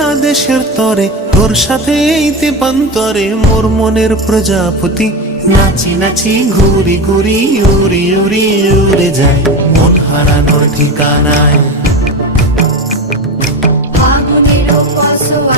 বাংলাদেশের তরে, তোর সাথে এই তেপান্তরে মোর মনের প্রজাপতি নাচি নাচি ঘুরি ঘুরি উড়ি উড়ি উড়ে যায় মন হারানোর ঠিকানায়। আগুনেরও পছর